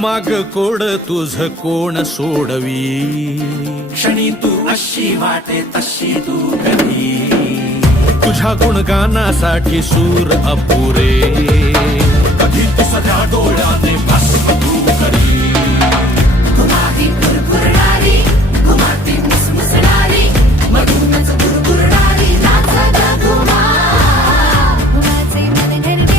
माग कोड तुझ कोण सोडवी, क्षणी तू अशी वाटे तशी तू कधी, तुझ्या गुणगानासाठी सूर अपुरे, कधी तुझ्या डोळ्याने